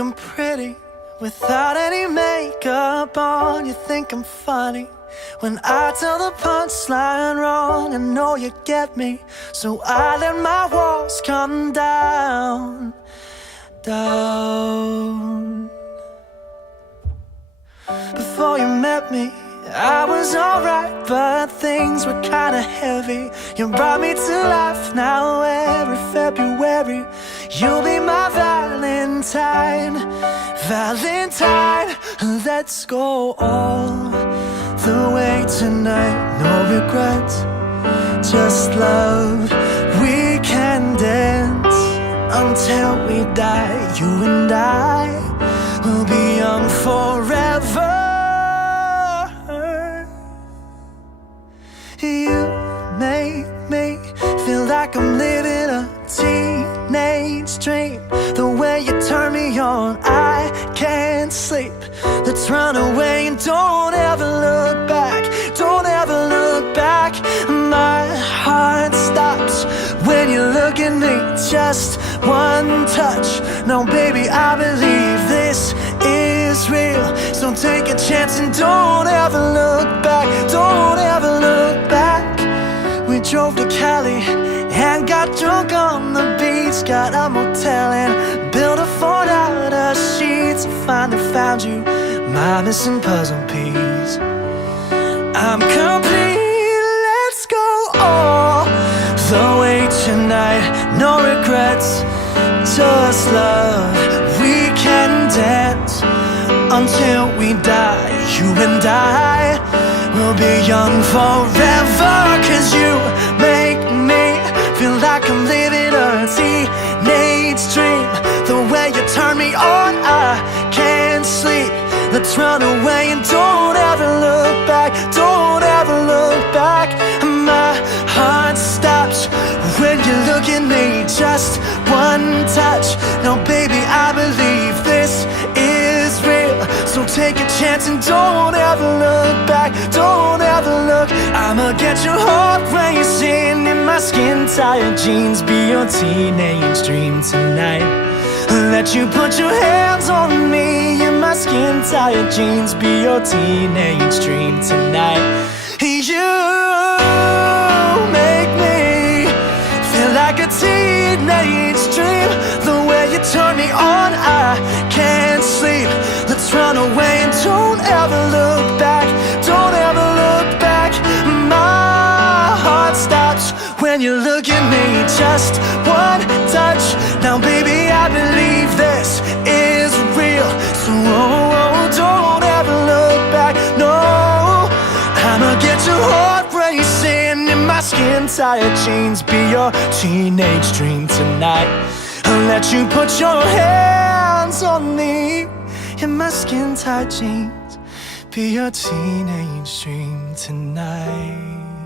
I'm pretty without any makeup on. You think I'm funny when I tell the punchline wrong. I know you get me, so I let my walls come down, down. Before you met me, I was alright, but things were kinda heavy. You brought me to life. Now every February you'll be my Valentine, Valentine. Let's go all the way tonight. No regrets, just love. We can dance until we die. You and I will be young forever. You make me feel like I'm living a teenage dream. The way you turn me on, I can't sleep. Let's run away and don't ever look back. Don't ever look back. My heart stops when you look at me. Just one touch. Now baby, I believe this is real. So take a chance and don't ever look back. Don't ever look back. We drove to Cali and got drunk on the beach. Got a motel and built a fort out of sheets. Finally found you, my missing puzzle piece. I'm complete, let's go all the way tonight. No regrets, just love. We can dance until we die. You and I will be young forever. Cause you make me feel like I'm living a teenage dream. The way you turn me on, I can't sleep. Let's run away and don't ever look back. Don't ever look back. My heart stops when you look at me. Just one touch. Now baby, I believe this is real. So take a chance and don't ever look back. Don't ever look. I'ma get your heart racing in my skin tight jeans. Be your teenage dream tonight. Let you put your hands on me in my skin tight jeans. Be your teenage dream tonight. You make me feel like a teenage dream. The way you turn me on, I can't sleep. Let's run away and don't ever look back. Don't ever look back. My heart stops when you look at me. Just one touch. Now baby, I believe this is real. So don't ever look back. No, I'ma get your heart racing in my skin tight jeans. Be your teenage dream tonight. I'll let you put your hands on me in my skin tight jeans. Be your teenage dream tonight.